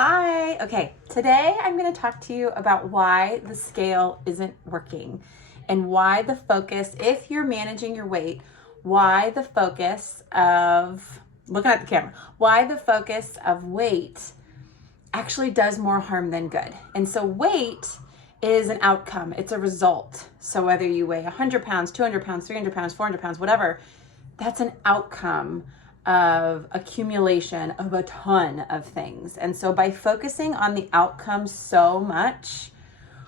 Hi. Okay, today I'm going to talk to you about why the scale isn't working and why the focus, if you're managing your weight, why the focus of, looking at the camera, why the focus of weight actually does more harm than good. And so weight is an outcome, it's a result. So whether you weigh 100 pounds, 200 pounds, 300 pounds, 400 pounds, whatever, that's an outcome of accumulation of a ton of things. And so by focusing on the outcome so much,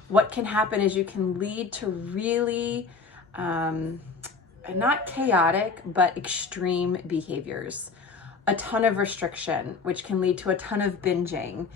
what can happen is you can lead to really not chaotic, but extreme behaviors. A ton of restriction, which can lead to a ton of binging.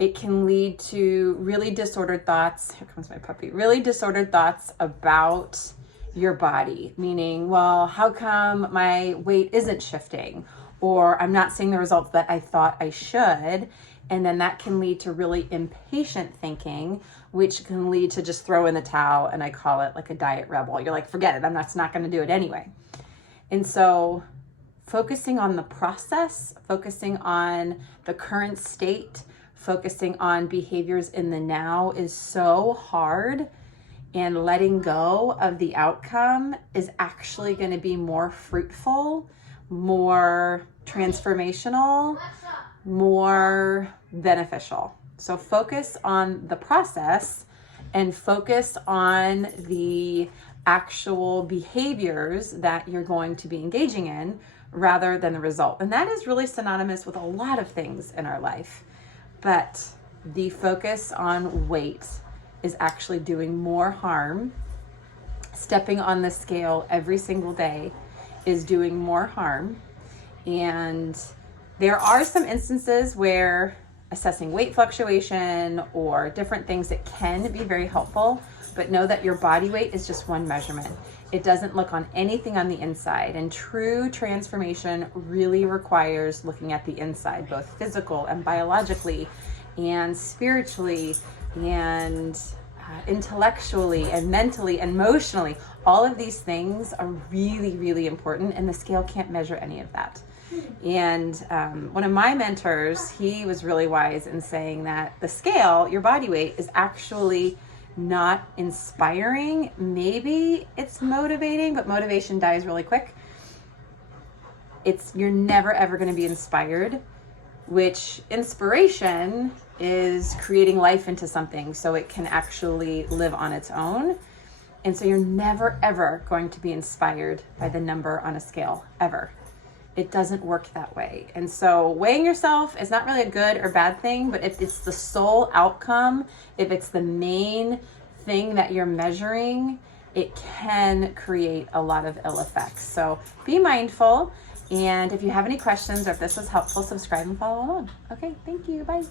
It can lead to really disordered thoughts. Here comes my puppy. Really disordered thoughts about your body, meaning, well, how come my weight isn't shifting? Or I'm not seeing the results that I thought I should. And then that can lead to really impatient thinking, which can lead to just throw in the towel. And I call it like a diet rebel. You're like, forget it. I'm not going to do it anyway. And so focusing on the process, focusing on the current state, focusing on behaviors in the now is so hard. And letting go of the outcome is actually going to be more fruitful, more transformational, more beneficial. So focus on the process and focus on the actual behaviors that you're going to be engaging in rather than the result. And that is really synonymous with a lot of things in our life. But the focus on weight is actually doing more harm. Stepping on the scale every single day is doing more harm. And there are some instances where assessing weight fluctuation or different things that can be very helpful, but know that your body weight is just one measurement. It doesn't look on anything on the inside, and true transformation really requires looking at the inside, both physical and biologically and spiritually and intellectually and mentally and emotionally. All of these things are really, really important, and the scale can't measure any of that. And one of my mentors, he was really wise in saying that the scale, your body weight, is actually not inspiring. Maybe it's motivating, but motivation dies really quick. You're never ever going to be inspired, which inspiration is creating life into something so it can actually live on its own. And so you're never ever going to be inspired by the number on a scale, ever. It doesn't work that way. And so weighing yourself is not really a good or bad thing, but if it's the sole outcome, if it's the main thing that you're measuring, it can create a lot of ill effects. So be mindful. And if you have any questions or if this was helpful, subscribe and follow along. Okay, thank you. Bye.